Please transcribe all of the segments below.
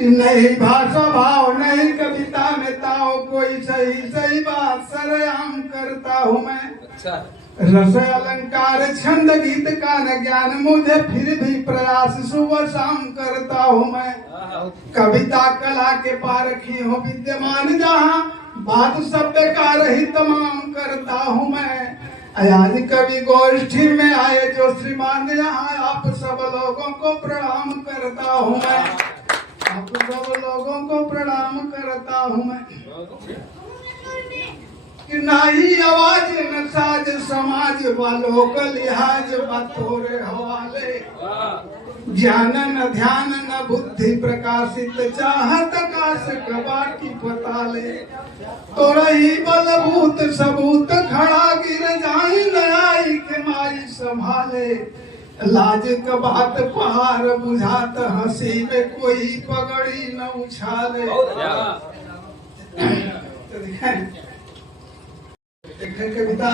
नहीं भाषा भाव नहीं कविता में ताओ, कोई सही सही बात सरेआम करता हूँ मैं। अच्छा। रस अलंकार छंद गीत का न ज्ञान मुझे, फिर भी प्रयास सुबह शाम करता हूँ मैं। कविता कला के पारखी हो विद्यमान जहाँ, बात सभ्य का रही तमाम करता हूँ मैं। आज कवि गोष्ठी में आए जो श्रीमान, यहाँ आप सब लोगों को प्रणाम करता हूँ मैं। आप सब लोगों को प्रणाम करता हूँ मैं। कि नाही आवाज न साज समाज वालों का लिहाज बतोरे हवाले, ज्ञान न ध्यान न बुद्धि प्रकाशित चाहत काश कबाटी पताले। तो रही बलभूत सबूत खड़ा गिर जाई नयाई के माई संभाले। लाज का बात पहाड़ बुझात हंसी में कोई पगड़ी न उछाले। कविता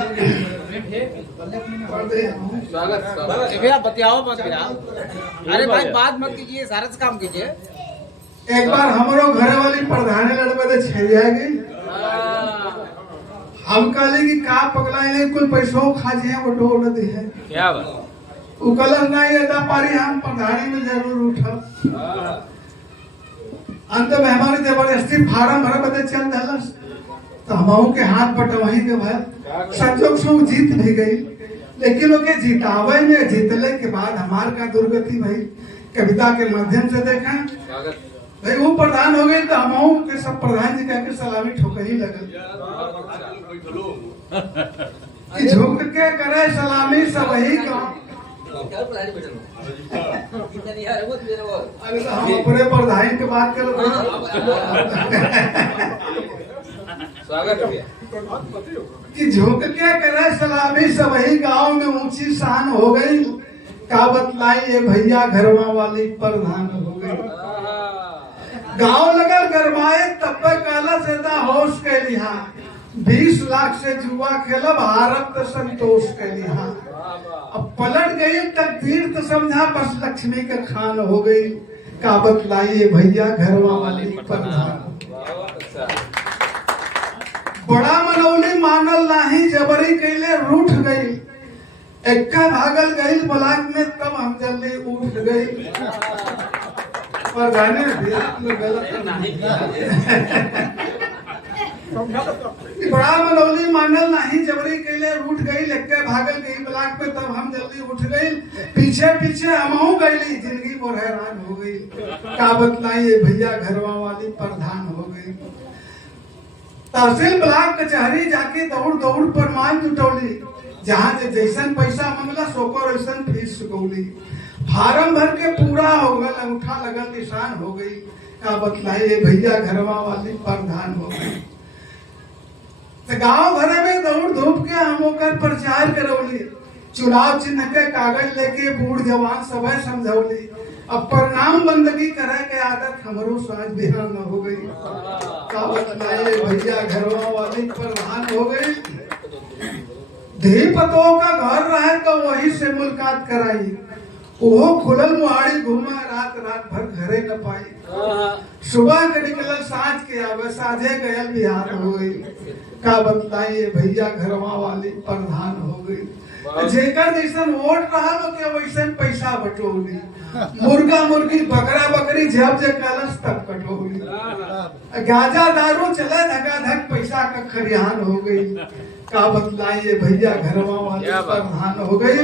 भैया बतियाओ मत भैया। अरे भाई बात मत कीजिए, सारा काम कीजिए। एक बार हमारो घर वाली प्रधान लड़बे छे जाएगी। हम कहले कि का पगला है, कोई पैसों खा जे ओटो ओट दे है क्या बात। उ कलर नहीं अदा पारी, हम प्रधानी में जरूर उठब। अंत में हमारे जबरदस्ती फार्म भर बदे चल दलस, तो हमहू के हाथ बटवाही के भाई संजोग से जीत भी गई। लेकिन ओके जितावे में जीतले के बाद हमार का दुर्गति भाई कविता के माध्यम से देखा भाई। वो प्रधान हो गए तो हमहू के सब प्रधान जी कह के सलामी ठोक ही लगल कि झुक के करे सलामी सब ही गाँव। अरे तो हम अपने प्रधान के बात कर स्वागत है कि झुक के करे सलामी सब ही गाँव में ऊंची शान हो गई। का बतलाई ये भैया घरवा वाली प्रधान हो गई। गांव लगल गरमाए तब काला सेता होश के लिहा, 20 लाख से जुआ खेलब हारत संतोष के लिहा। अब पलट गई तकदीर तो समझा बस लक्ष्मी का खान हो गई। का बतलाई भैया घरवा वाली प्रधान। बड़ा मनौली मानल नाही जबरी कैले रूठ गई। एक्का भागल गई ब्लाक में तब हम जल्दी उठ गई। पर गाने बड़ा मनौली मानल नहीं जबरी कैले रूठ गई। एक्का भागल गई ब्लाक में तब हम जल्दी उठ गई। पीछे पीछे हमहू गई जिंदगी और हैरान हो गई। का बतलाई भैया घरवा वाली प्रधान हो गई। तहसील ब्लॉक कचहरी जाके दौड़ दौड़ पर मान जुटौली। जहाँ जैसन पैसा मंगला सोकर वैसन फीस चुकौली। फार्म भर के पूरा हो गल, अंगूठा लगल निशान हो गई। का बतलाई भैया घरवा वाली प्रधान हो गई। तो गाँव भर में दौड़ धूप के हम होकर प्रचार करौली। चुनाव चिन्ह के कागज लेके बूढ़ जवान सब समझौली। अब प्रणाम बंदगी करे के आदत हमरो साँझ बिहान न हो गई। का बतलाई भैया घरवा वाली प्रधान हो गई। धी पतों का घर रहे तो वही से मुलाकात कराई। वो खुलल मुहाड़ी घूमा रात रात भर घरे न पाई। सुबह के निकलल साँझ के आवे साझे गयल बिहार हो गई। का बतलाई भैया घरवा वाली प्रधान हो गई। जेकर जैसन वोट रहा के वैसन पैसा बटोली। मुर्गा मुर्गी बकरा बकरी जब जे कलश तब कटोली। गाजा दारू चले धकाधक पैसा का खरिहान हो गई। का बतलाई भैया घरवा वाली प्रधान हो गई।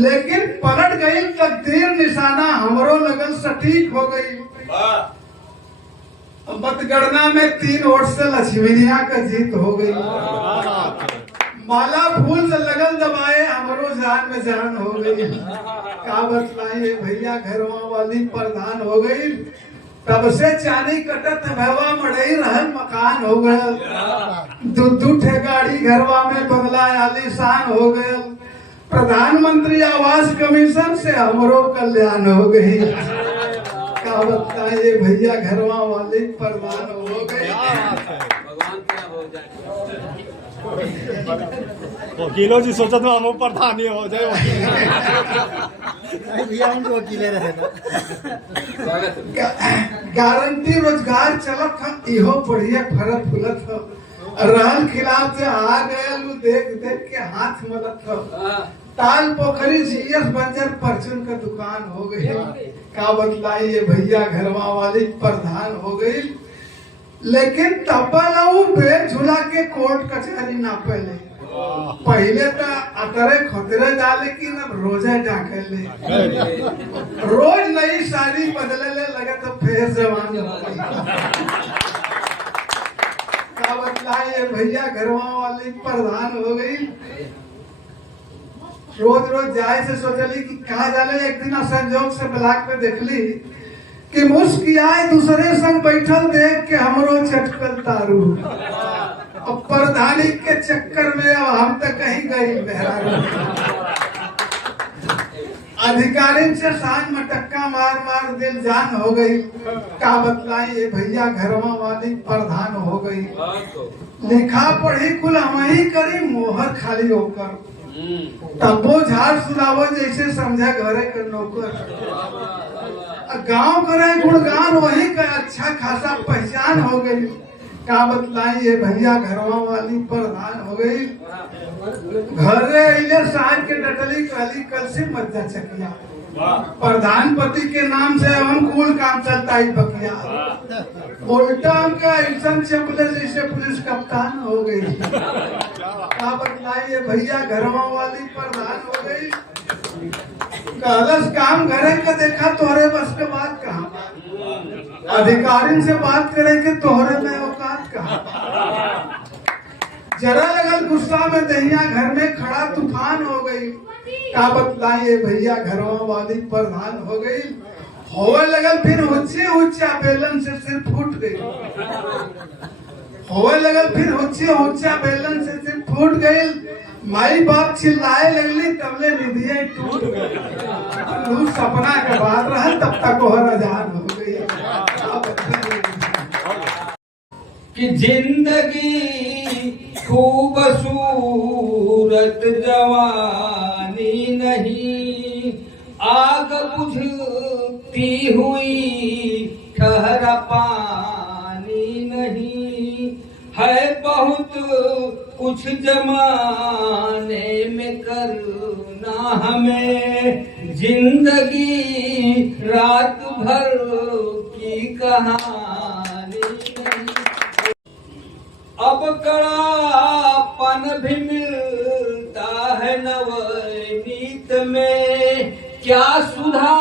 लेकिन पलट गई तकदीर निशाना हमरो लगल सटीक हो गई। मतगणना में 3 वोट से लक्ष्मीनिया का जीत हो गई। माला फूल से लगल दबाए हमरो जान में जान हो गई। का बतलाई भैया घरवा वाली प्रधान हो गई। तब से चांदी कटत भवा मड़ई रहल मकान हो गया। दू ठे गाड़ी घरवा में बंगला आलीशान हो गया। प्रधानमंत्री आवास कमीशन से हमरो कल्याण हो गई। का बताइए भैया घरवा वाली प्रधान हो गई। वकीलों जी सोचा तो हम प्रधान ही हो जाए भैया उनको वकीले रहे ना गारंटी रोजगार चलत था इहो बढ़िया फरत फुलत हो रहल खिलाफ से आ गए देख देख के हाथ मलत हो ताल पोखरी जीएस बंजर परचून का दुकान हो गई का बतलाई ये भैया घरवा वाली प्रधान हो गई लेकिन तबलाऊ बेल झुला के कोर्ट कचहरी ना पहले तो अतरे खतरे डाले की न रोजा डाके ले रोज नई साड़ी बदले ले लगे तो फिर जवान हो गई का बतलाई ये भैया घरवा वाली प्रधान हो गई रोज रोज जाए से सोचली कि कहा जाले एक दिन संजोग से ब्लॉक पे देखली कि मुस्कियाए दूसरे संग बैठल देख के हमरो चटकल तारू अब प्रधानी के चक्कर में अब हम तक कहीं गई बहरारू अधिकारी से सांझ में टक्का मार मार दिल जान हो गई का बतलाई ये भैया घरवा वाली प्रधान हो गई लिखा पढ़ी कुल वही करी मोहर खाली होकर तब्बो झाड़ सुनावो जैसे समझा घरे कर नौकर गांव करे गुणगान वही का अच्छा खासा पहचान हो गई का बतलाई ये भैया घरवा वाली प्रधान हो गई घरे अइले साँझ के डटली कहली कल से मत जा चकिया प्रधानपति के नाम से हम कुल काम चलता ही बकिया उल्टा हमके ऐसा चपले जैसे पुलिस कप्तान हो गई का बतलाई ये भैया घरवा वाली प्रधान हो गई कहलस काम घरे के देखा तोहरे बस के बात कहा अधिकारी से बात करे के तोहरे में औकात कहा जरा लगल गुस्सा में दहिया घर में खड़ा तूफान हो गई का बतलाई भैया घरवा वाली प्रधान हो गई होवे लगल फिर ऊंचे ऊंचा बेलन से सिर फूट गई होवे लगल फिर ऊंचे ऊंचा बेलन से सिर फूट गई माई बाप चिल्लाए लगली तबले निधिया टूट गई सपना के बात रहा तब तक ओहर अजान हो गई कि जिंदगी खूबसूरत जवानी नहीं आग बुझती हुई ठहरा पानी नहीं है बहुत कुछ जमाने में करना हमें जिंदगी रात भर की कहानी नहीं अब कड़ापन भी मिलता है नवनीत में क्या सुधा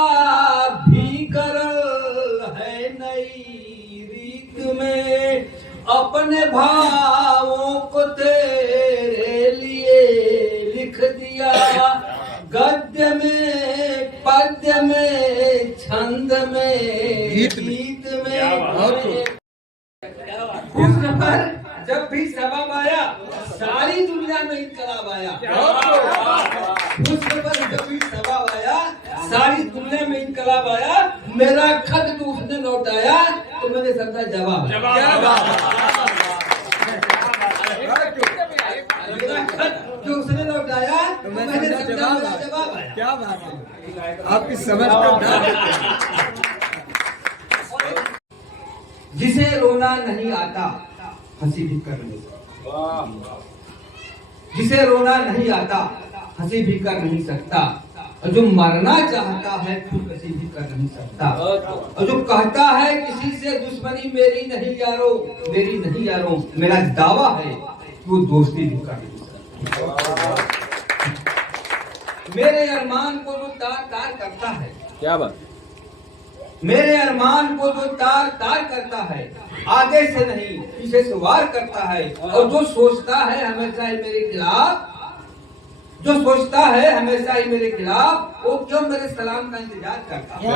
भी करल है नई रीत में अपने भावों को तेरे लिए लिख दिया गद्य में पद्य में छंद में गीत में हुस्न पर जब भी सबब आया सारी दुनिया में इनकलाब आया हुस्न पर जब भी सबब आया सारी दुनिया में इनकलाब आया मेरा खत जो उसने लौटाया तो मैंने समझा जवाब मेरा खत जो उसने लौटाया तो मैंने समझा मेरा जवाब आया क्या बात है आपकी समझ को जिसे रोना नहीं आता हंसी भी कर नहीं सकता जिसे रोना नहीं आता हंसी भी कर नहीं सकता और जो मरना चाहता है खुदकुशी भी कर नहीं सकता और जो कहता है किसी से दुश्मनी मेरी नहीं यारो मेरा दावा है कि वो दोस्ती भी कर नहीं सकता मेरे अरमान को जो तार तार करता है क्या बात मेरे अरमान को जो तार तार करता है आगे से नहीं पीछे से वार करता है और जो सोचता है हमेशा ही मेरे खिलाफ जो सोचता है हमेशा ही मेरे खिलाफ वो क्यों मेरे सलाम का इंतजार करता है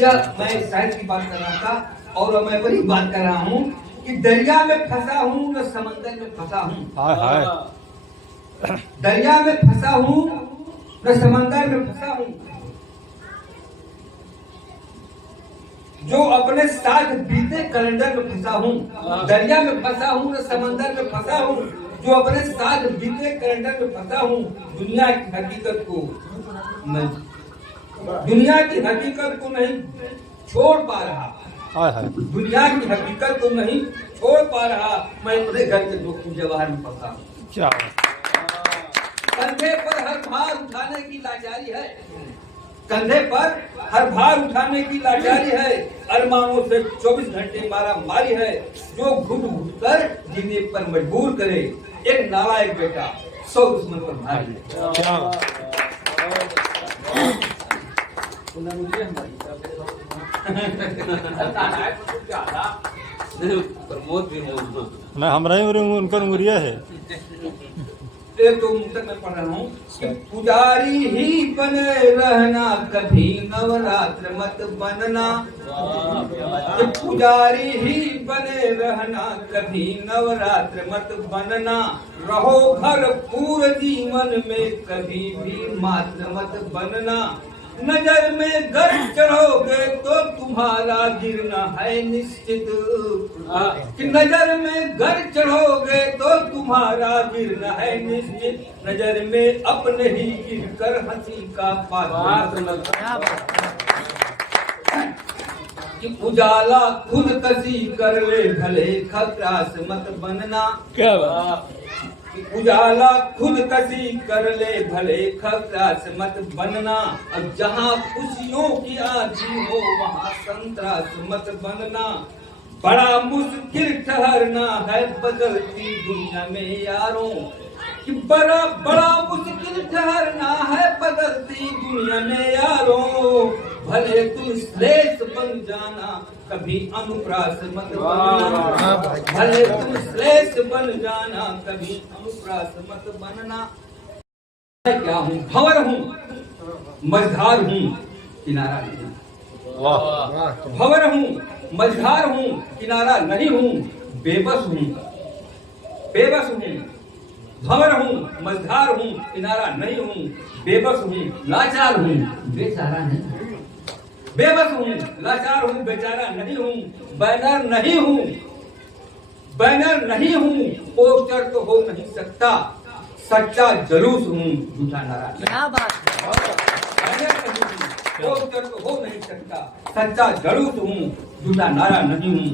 यह मैं शायद की बात कर रहा था और मैं बड़ी बात कर रहा हूँ कि दरिया में फंसा हूँ न समंदर में फंसा हूँ दरिया में फंसा हूँ न समंदर में फंसा हूँ जो अपने साथ बीते कैलेंडर में फंसा हूँ, दरिया में फंसा हूँ न समंदर में फंसा हूँ, जो अपने साथ बीते कैलेंडर में फंसा हूँ, दुनिया की हकीकत को नहीं छोड़ पा रहा, हाय हाय दुनिया की हकीकत को नहीं छोड़ पा रहा, मैं अपने घर के दुख जवाहर में फंसा हूँ। क्या कंधे पर हर भार उठाने की लाचारी है, कंधे पर हर भार उठाने की लाचारी है, अरमानों से 24 घंटे मारा मारी है, जो घुट घुट कर जीने पर मजबूर करे, एक नालायक बेटा 100 दुश्मन पर भारी है। मैं हमरा ही उनका उमरिया है। एक तो मुक्तक में पढ़ रहा हूँ कि पुजारी ही बने रहना, कभी नवरात्र मत बनना, कि पुजारी ही बने रहना, कभी नवरात्र मत बनना, रहो भरपूर जीवन में, कभी भी मात्र मत बनना, नजर में गर चढ़ोगे तो तुम्हारा गिरना है निश्चित, कि नजर में गर चढ़ोगे तो तुम्हारा गिरना है निश्चित, नजर में अपने ही गिरकर हंसी का पात्र, कि उजाला खुद कसी कर ले भले खत्रास मत बनना, क्या उजाला खुद कसी कर ले भले खत्रास मत बनना, अब जहाँ खुशियों की आंधी हो वहाँ संतरास मत बनना, बड़ा मुश्किल ठहरना है बदलती दुनिया में यारों, कि बड़ा मुश्किल ठहरना है बदलती दुनिया में यारों, भले तुम श्लेष बन जाना कभी अनुप्रास मत बनना, भले तुम श्लेष बन जाना कभी अनुप्रास मत बनना। मैं क्या हूँ? भंवर हूँ, मझधार हूँ, किनारा नहीं हूँ। भंवर हूँ, मझधार हूँ, किनारा नहीं हूँ, बेबस हूँ, बेबस हूँ। भंवर हूँ, मझधार हूँ, किनारा नहीं हूँ, बेबस हूँ, लाचार हूँ, बेचारा नहीं हूँ, बेबस हूँ, लाचार हूँ, बेचारा नहीं हूँ, बैनर नहीं हूँ, बैनर नहीं हूँ, पोस्टर तो हो नहीं सकता, सच्चा जुलूस हूँ, झूठा नारा। क्या बात बैनर नहीं हूँ, पोस्टर तो हो नहीं सकता, सच्चा जुलूस हूँ, झूठा नारा नहीं हूँ,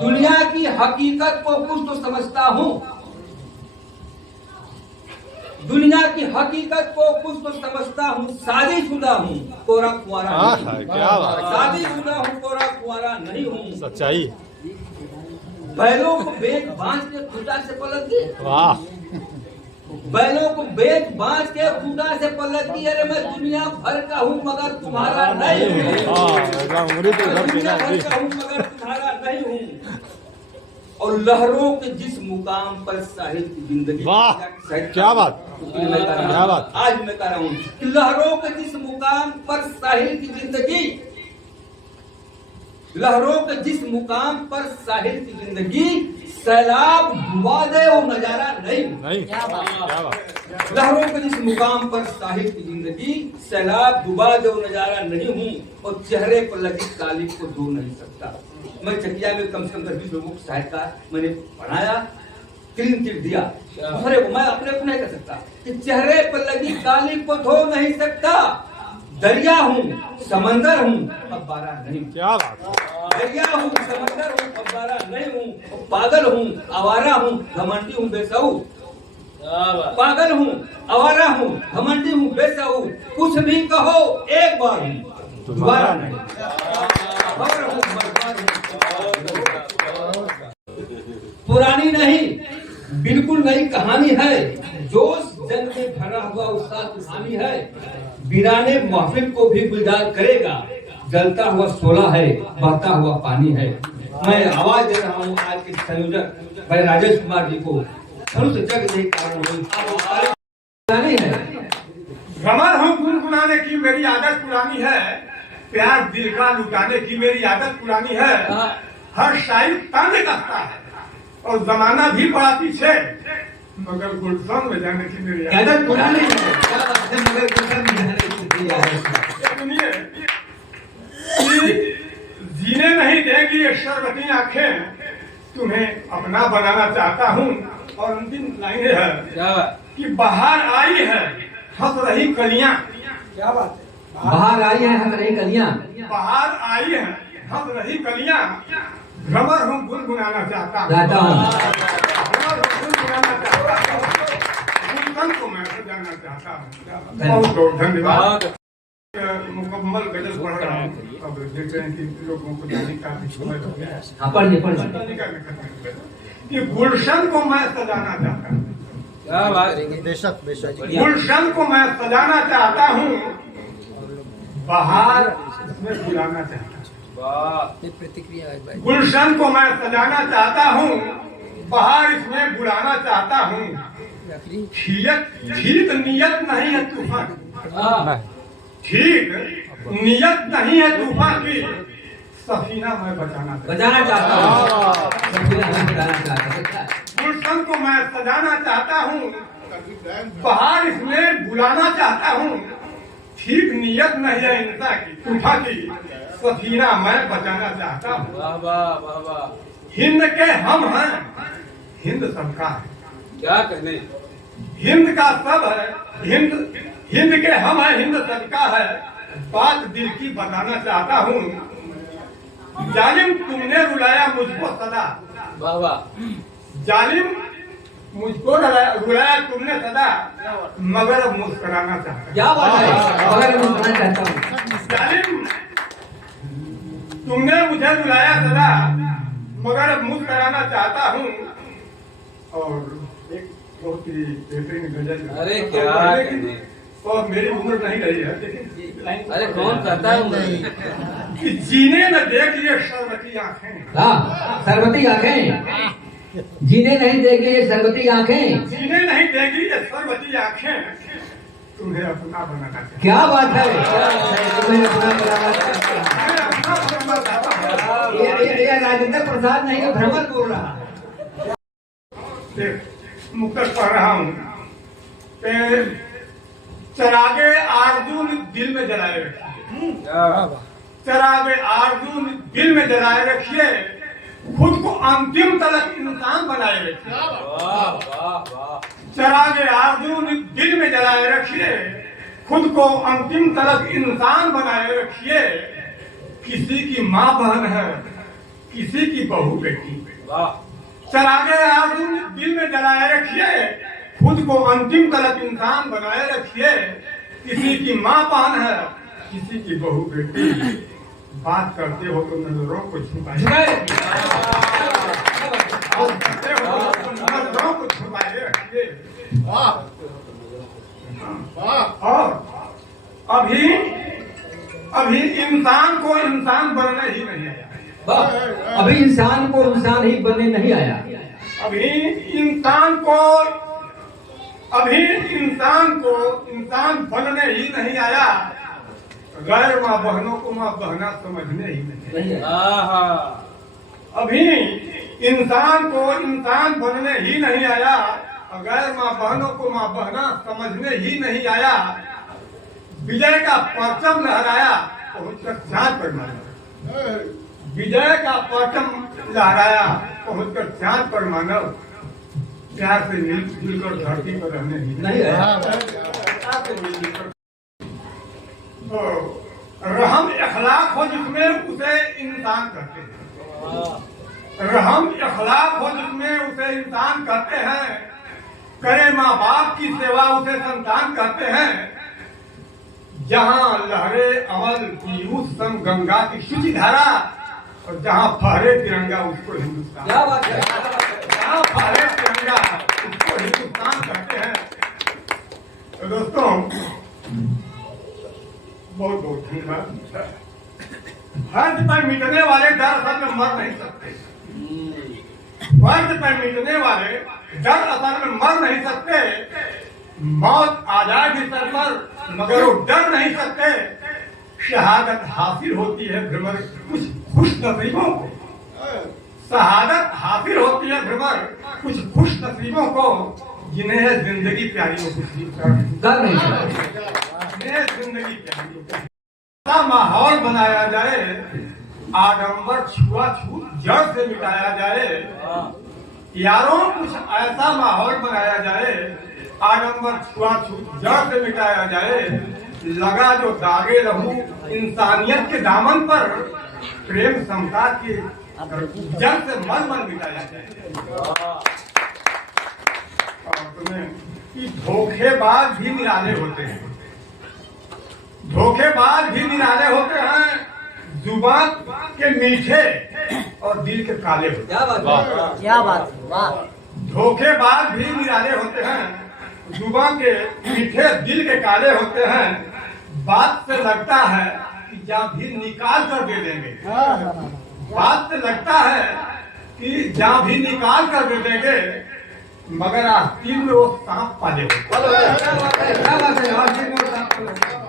दुनिया की हकीकत को कुछ तो समझता हूँ, दुनिया की हकीकत को कुछ तो समझता हूँ, शादीशुदा हूँ, कोरा कुंवारा नहीं, क्या बात, शादीशुदा हूँ, कोरा कुंवारा नहीं हूँ, सच्चाई। बैलों को बेच बांध के खूंटा से पलट दी, वाह, बैलों को बेच बांध के खूंटा से पलट दी, अरे मैं दुनिया भर का हूँ मगर तुम्हारा नहीं हूँ, उमरी तो मैं दुनिया भर का हूँ मगर तुम्हारा नहीं हूँ, और लहरों के जिस मुकाम पर साहिल की जिंदगी। वाह, क्या बात, क्या बात। आज मैं कह रहा हूँ कि लहरों के जिस मुकाम पर साहिल की जिंदगी, लहरों के जिस मुकाम पर साहिल की जिंदगी, सैलाब डुबा दे वो नजारा नहीं। क्या बात। लहरों के जिस मुकाम पर साहिल की जिंदगी, सैलाब डुबा दे वो नजारा नहीं हूँ, और चेहरे पर लगी काली को धो नहीं सकता। मैं चकिया में कम से कम 10-20 लोगों को साहित्यकार मैंने पढ़ाया, क्लीन चिट दिया, दूसरे को मैं अपने को नहीं कर सकता, कि चेहरे पर लगी काली को धो नहीं सकता, दरिया हूँ समंदर हूँ फव्वारा नहीं। क्या बात, दरिया हूँ समंदर हूँ फव्वारा नहीं हूँ, पागल हूँ आवारा हूँ घमंडी हूँ बेसऊ, पागल हूँ आवारा हूँ घमंडी हूँ बेसऊ, कुछ भी कहो एक बार हूँ दोबारा नहीं, खबर हूँ बर्बाद हूँ। पुरानी नहीं बिल्कुल नई कहानी है, जोश जंग में भरा हुआ उसका कहानी है, वीराने महफिल को भी गुलजार करेगा, जलता हुआ शोला है बहता हुआ पानी है। मैं आवाज दे रहा हूँ आज के संयोजक भाई राजेश कुमार जी को, धनुष जग नहीं कारण नहीं है। भ्रमर हूँ गुनगुनाने की मेरी आदत पुरानी है, प्यार दिल का लुटाने की मेरी आदत पुरानी है, हर शायर ताने कसता है और जमाना भी बड़ा पीछे, मगर गुलशन में जाने की मेरी आदत पुरानी है। क्या बात है, मगर गुलशन में जाने की मेरी आदत। सुनिए, सरबती आंखें तुम्हें अपना बनाना चाहता हूँ। और अंतिम लाइन है कि बाहर आई है हंस रही कलियां। क्या बात है। बाहर आई है हंस रही कलियां। बाहर आई है हंस रही कलियां, भ्रमर हूँ गुनगुनाना चाहता हूँ। भ्रमर हूँ गुनगुनाना चाहता हूँ, गुलशन को मैं सजाना चाहता हूँ। बहुत बहुत धन्यवाद। मुकम्मल गजल पढ़ रहा हूँ। अब देख रहे हैं कि लोगों को जाने का भी समय हो गया है। हाँ, पढ़िए। कि गुलशन को मैं सजाना चाहता हूँ। क्या बात। बेशक बेशक गुलशन को मैं सजाना चाहता हूँ, बाहर इसमें बुलाना चाहता हूँ। प्रतिक्रिया है भाई। गुलशन को मैं सजाना चाहता हूँ, बाहर इसमें बुलाना चाहता हूँ। ठीक नियत नहीं है तूफान, ठीक नियत नहीं है तूफान की, सफीना मैं बचाना चाहता हूँ। गुलशन को मैं सजाना चाहता हूँ, बाहर इसमें बुलाना चाहता हूँ। ठीक नियत नहीं है इंसान की तूफान की, सफीना मैं बचाना चाहता हूँ। वाह वाह वाह वाह। हिंद के हम हैं, हिंद सबका है। क्या कहने। हिंद का सब है, हिंद के हम हैं, हिंद सबका है। बात दिल की बताना चाहता हूँ। जालिम तुमने रुलाया मुझको सदा, वाह वाह। जालिम मुझको रुलाया तुमने सदा, मगर अब मुस्कुराना चाहता हूँ। क्या बात है। मगर मुस्कुराना चाहता हूँ। जालिम तुमने मुझे रुलाया सदा, मगर अब मुस्कुराना चाहता हूँ। और एक बहुत ही बेहतरीन गजल। अरे क्या कहने। और मेरी उम्र नहीं रही है, लेकिन अरे कौन करता है। कि जीने न देख ये शरबती आंखें, हाँ, सरबती आंखें। जीने नहीं देगी ये सरबती आंखें। जीने नहीं देगी ये शरबती आंखें, तुम्हें अपना बनाना चाहता क्या बात है। तुम्हें अपना बनाना चाहता हूँ। तुम्हें अपना बनाना चाहता हूँ। ये राजेंद्र प्रसाद नहीं, भ्रमर बोल रहा है। देख मुक्तक पढ़ रहा हूँ। चरागे आरज़ू दिल में जलाए रखिए, चरागे आरज़ू दिल में जलाए रखिए, खुद को अंतिम तलक इंसान बनाए रखिए। वाह वाह वाह। चरागे आरज़ू दिल में जलाए रखिए, खुद को अंतिम तलक इंसान बनाए रखिए। किसी की माँ बहन है, किसी की बहू बेटी। वाह। चरागे आरज़ू दिल में जलाए रखिए, खुद को अंतिम तलक इंसान बनाए रखिए। किसी की माँ बहन है, किसी की बहू बेटी। बात करते हो तो नजरों को छुपाए, करते हो तो नजरों को छुपाए रखिए। और अभी इंसान को इंसान बनने ही नहीं आया। अभी इंसान को इंसान ही बनने नहीं आया। अभी इंसान को इंसान बनने ही नहीं आया। गैर माँ बहनों को माँ बहना समझने ही नहीं आया। अभी इंसान को इंसान बनने ही नहीं आया। गैर माँ बहनों को माँ बहना समझने ही नहीं आया। विजय का परचम लहराया, पहुंचकर चांद पर मानव। विजय का परचम लहराया, पहुंचकर चांद पर मानव। प्यार से मिलकर धरती पर रहने ही नहीं आया। तो रहम अखलाक हो जिसमें उसे इंसान कहते हैं। रहम अखलाक हो जिसमें उसे इंसान कहते हैं। करे माँ बाप की सेवा उसे संतान कहते हैं। जहाँ लहरे अमल पीयूष संग गंगा की शुचि धारा, और जहाँ फहरे तिरंगा उसको हिंदुस्तान। क्या बात है। जहाँ फहरे तिरंगा उसको हिंदुस्तान कहते हैं। तो दोस्तों बहुत बहुत धन्यवाद। फर्ज पर मिटने वाले डर असल में मर नहीं सकते। फर्ज पर मिटने वाले डर असल में मर नहीं सकते। मौत आ जाएगी सर पर, मगर वो डर नहीं सकते। शहादत हासिल होती है भ्रमर कुछ खुश नसीबों को। शहादत हासिल होती है भ्रमर कुछ खुश नसीबों को, जिन्हें जिंदगी प्यारी हो कुछ कर नहीं सकते। जिन्हें जिंदगी प्यारी हो। ऐसा माहौल बनाया जाए, आडंबर छुआछूत जड़ से मिटाया जाए। यारों कुछ ऐसा माहौल बनाया जाए, आडंबर छुआछूत जड़ से मिटाया जाए। लगा जो दागे रहूं इंसानियत के दामन पर, प्रेम समता के जड़ से मन मन मिटाया जाए। और तुम्हें कि धोखेबाज भी निराले होते हैं, धोखेबाज भी निराले होते हैं, जुबान के मीठे और दिल के काले होते हैं। क्या बात है? क्या बात है, वाह। धोखेबाज भी निराले होते हैं, जुबान के मीठे दिल के काले होते हैं। बात से लगता है कि जहाँ भी निकाल कर दे देंगे, बात से लगता है कि जहाँ भी निकाल कर दे देंगे, मगर आस्तीन में वो सांप पाले होते हैं। क्या बात है? क्या बात है? आस्तीन में वो सांप पाले होते हैं।